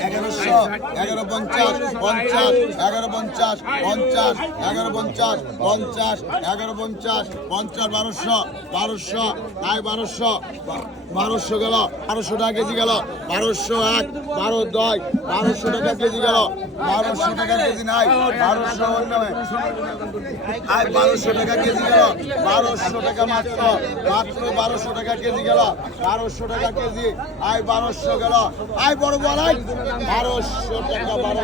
1100 1150 50 1150 50 1150 50 1150 50 1200 তাই 1200 গেল 1200 টাকা কেজি গেল 1201 12 1200 টাকা কেজি গেল 1200 টাকা কেজি নাই 1200 অন্য আই 1200 টাকা কেজি গেল 1200 টাকা মাত্র 1200 টাকা কেজি গেল 1200 টাকা কেজি আই 1200 গেল আই বড় বড় 1200 টাকা